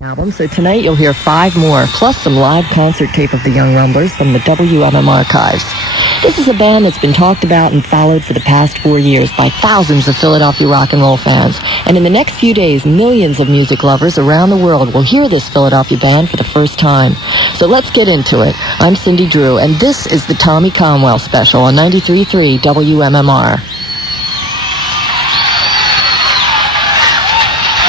Album, so tonight you'll hear 5 more, plus some live concert tape of the Young Rumblers from the WMMR archives. This is a band that's been talked about and followed for the past 4 years by thousands of Philadelphia rock and roll fans. And in the next few days, millions of music lovers around the world will hear this Philadelphia band for the first time. So let's get into it. I'm Cyndy Drue, and this is the Tommy Conwell Special on 93.3 WMMR.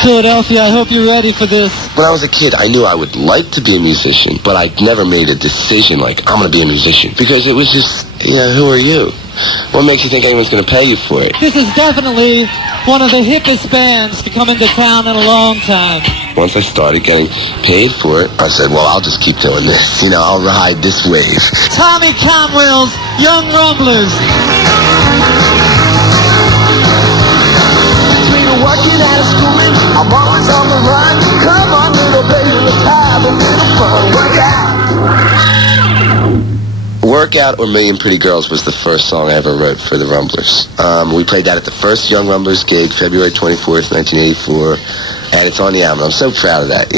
Philadelphia, I hope you're ready for this. When I was a kid, I knew I would like to be a musician, but I never made a decision like, I'm going to be a musician. Because it was just, who are you? What makes you think anyone's going to pay you for it? This is definitely one of the hippest bands to come into town in a long time. Once I started getting paid for it, I said, well, I'll just keep doing this. I'll ride this wave. Tommy Conwell's Young Rumblers. Working at a schooling, I'm always on the run. Come on, little baby, let's have a little fun. Work Out or Million Pretty Girls was the first song I ever wrote for the Rumblers. We played that at the first Young Rumblers gig, February 24th, 1984. And it's on the album. I'm so proud of that,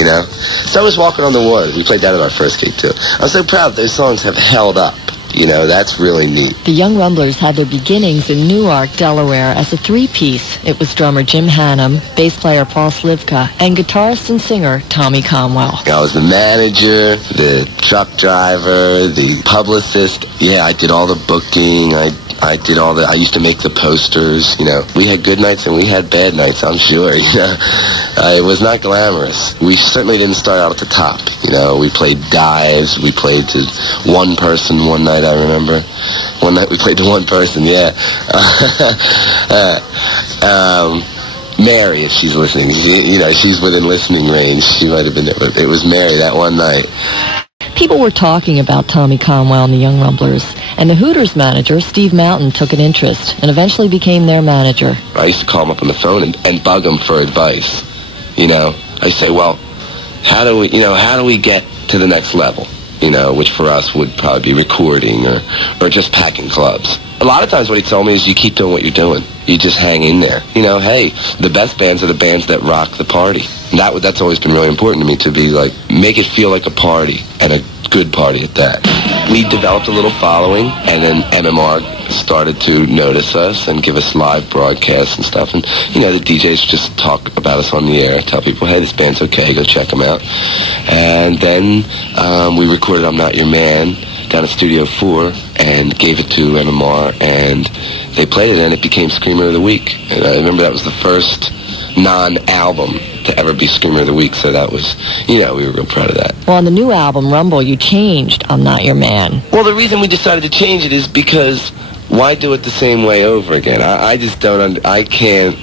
So was Walking on the Water. We played that at our first gig, too. I'm so proud those songs have held up. That's really neat. The Young Rumblers had their beginnings in Newark, Delaware as a 3-piece. It was drummer Jim Hannum, bass player Paul Slivka, and guitarist and singer Tommy Conwell. I was the manager, the truck driver, the publicist. Yeah, I did all the booking. I used to make the posters, We had good nights and we had bad nights, I'm sure, It was not glamorous. We certainly didn't start out at the top, We played dives. We played to one person one night, I remember. One night we played to one person, yeah. Mary, if she's listening, she's within listening range. She might have been there, but it was Mary that one night. People were talking about Tommy Conwell and the Young Rumblers, and the Hooters manager, Steve Mountain, took an interest and eventually became their manager. I used to call him up on the phone and bug him for advice. I'd say, well, how do we get to the next level? Which for us would probably be recording or just packing clubs. A lot of times what he told me is you keep doing what you're doing. You just hang in there. Hey, the best bands are the bands that rock the party. And that's always been really important to me, to be like, make it feel like a party, and a good party at that. We developed a little following, and then MMR started to notice us and give us live broadcasts and stuff. And, the DJs just talk about us on the air, tell people, hey, this band's okay, go check them out. And then we recorded I'm Not Your Man down at Studio 4 and gave it to MMR, and they played it, and it became Screamer of the Week. And I remember that was the first non-album to ever be Screamer of the Week, so that was, we were real proud of that. Well, on the new album, Rumble, you changed I'm Not Your Man. Well, the reason we decided to change it is because why do it the same way over again? I just don't, I can't,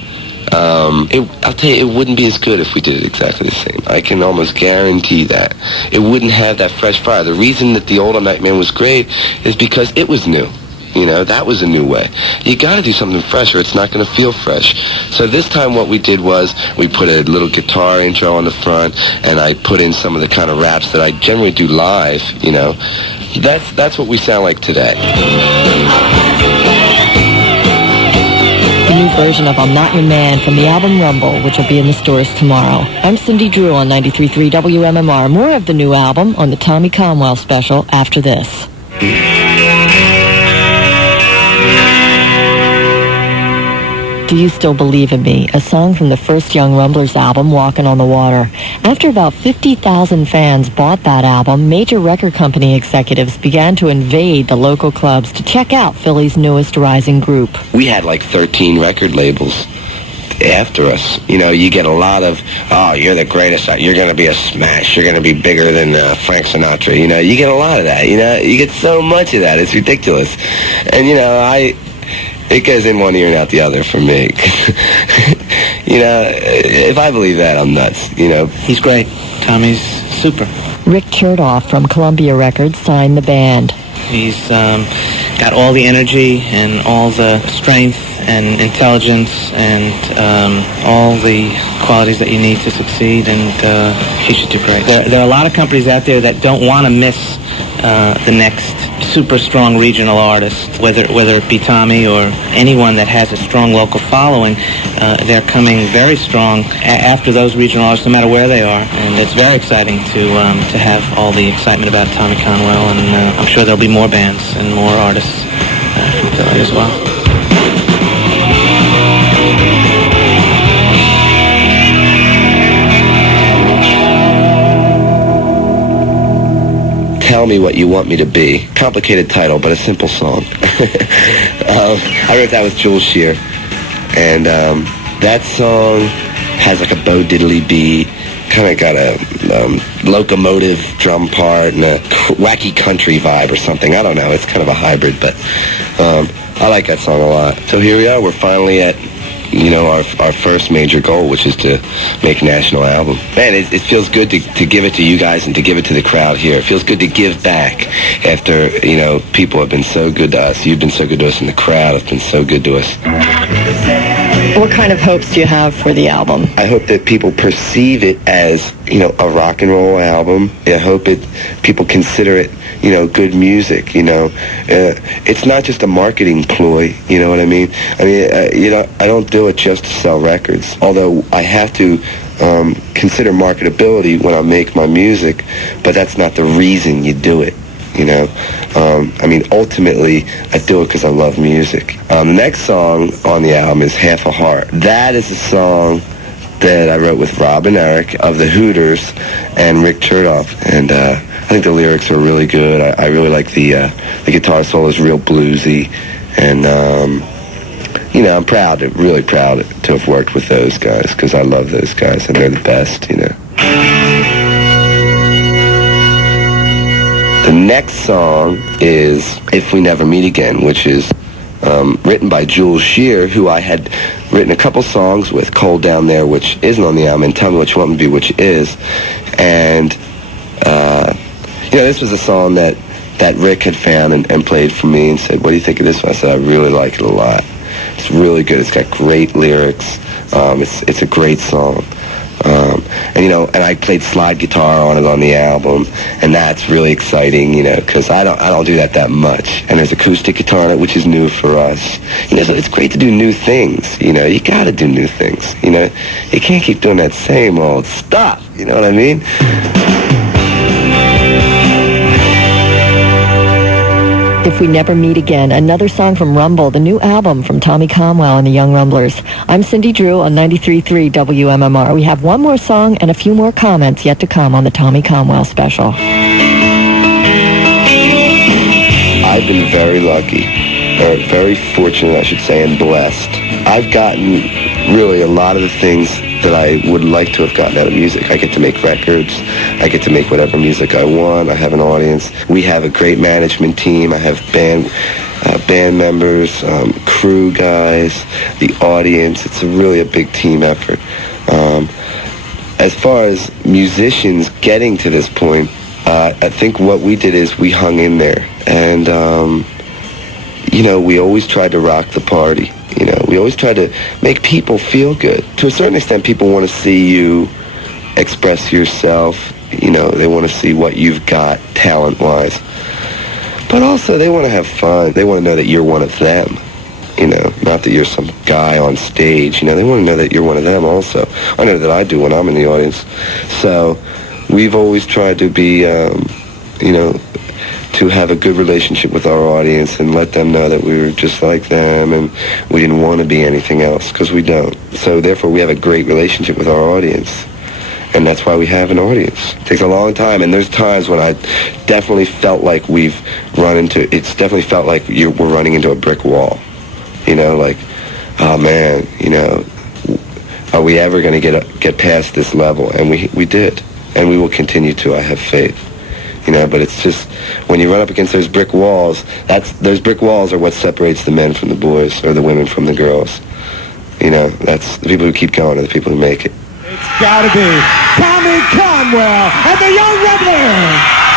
I'll tell you, it wouldn't be as good if we did it exactly the same. I can almost guarantee that. It wouldn't have that fresh fire. The reason that the old I'm Not Your Man was great is because it was new. That was a new way. You got to do something fresh or it's not going to feel fresh. So this time what we did was we put a little guitar intro on the front, and I put in some of the kind of raps that I generally do live, That's what we sound like today. The new version of I'm Not Your Man from the album Rumble, which will be in the stores tomorrow. I'm Cyndy Drue on 93.3 WMMR. More of the new album on the Tommy Conwell Special after this. Do You Still Believe in Me, a song from the first Young Rumblers album, Walking on the Water. After about 50,000 fans bought that album, major record company executives began to invade the local clubs to check out Philly's newest rising group. We had like 13 record labels after us. You get a lot of, oh, you're the greatest, you're going to be a smash, you're going to be bigger than Frank Sinatra. You get a lot of that. You get so much of that. It's ridiculous. And, it goes in one ear and out the other for me. If I believe that, I'm nuts, He's great. Tommy's super. Rick Chertoff from Columbia Records signed the band. He's got all the energy and all the strength and intelligence and all the qualities that you need to succeed, and he should do great. There are a lot of companies out there that don't want to miss the next super strong regional artist, whether it be Tommy or anyone that has a strong local following. They're coming very strong after those regional artists, no matter where they are, and it's very exciting to have all the excitement about Tommy Conwell, and I'm sure there'll be more bands and more artists from Philly as well. Tell Me What You Want Me to Be. Complicated title, but a simple song. I wrote that with Jules Shear. And that song has like a Bo Diddley beat, kind of got a locomotive drum part and a wacky country vibe or something. I don't know. It's kind of a hybrid, but I like that song a lot. So here we are. We're finally at, our first major goal, which is to make a national album. Man, it feels good to give it to you guys and to give it to the crowd here. It feels good to give back after, people have been so good to us. You've been so good to us, and the crowd has been so good to us. What kind of hopes do you have for the album? I hope that people perceive it as, a rock and roll album. I hope people consider it, good music, It's not just a marketing ploy, you know what I mean? I don't do it just to sell records, although I have to consider marketability when I make my music, but that's not the reason you do it. Ultimately, I do it because I love music. The next song on the album is Half a Heart. That is a song that I wrote with Rob and Eric of the Hooters and Rick Chertoff, and I think the lyrics are really good. I really like the guitar solo is real bluesy, and I'm really proud to have worked with those guys, because I love those guys and they're the best. The next song is If We Never Meet Again, which is written by Jules Shear, who I had written a couple songs with, Cold Down There, which isn't on the album, and Tell Me What You Want Me to Be, which is. And, this was a song that Rick had found and played for me and said, what do you think of this one? I said, I really like it a lot. It's really good. It's got great lyrics. It's a great song. And I played slide guitar on it on the album, and that's really exciting, because I don't do that much. And there's acoustic guitar on it, which is new for us. So it's great to do new things. You got to do new things. You can't keep doing that same old stuff. You know what I mean? If We Never Meet Again, another song from Rumble, the new album from Tommy Conwell and the Young Rumblers. I'm Cyndy Drue on 93.3 WMMR. We have one more song and a few more comments yet to come on the Tommy Conwell Special. I've been very lucky, or very fortunate, I should say, and blessed. I've gotten really a lot of the things that I would like to have gotten out of music. I get to make records. I get to make whatever music I want. I have an audience. We have a great management team. I have band members, crew guys, the audience. It's really a big team effort. As far as musicians getting to this point, I think what we did is we hung in there. And, we always tried to rock the party. We always try to make people feel good. To a certain extent, people want to see you express yourself. They want to see what you've got talent-wise. But also, they want to have fun. They want to know that you're one of them. Not that you're some guy on stage. They want to know that you're one of them also. I know that I do when I'm in the audience. So we've always tried to be, to have a good relationship with our audience and let them know that we were just like them and we didn't want to be anything else, because we don't. So therefore we have a great relationship with our audience, and that's why we have an audience. It takes a long time, and there's times when I definitely felt like we're running into a brick wall. Like, oh man, are we ever going to get past this level? And we did, and we will continue to, I have faith. But it's just, when you run up against those brick walls, those brick walls are what separates the men from the boys, or the women from the girls. That's the people who keep going are the people who make it. It's gotta be Tommy Conwell and the Young Rumblers!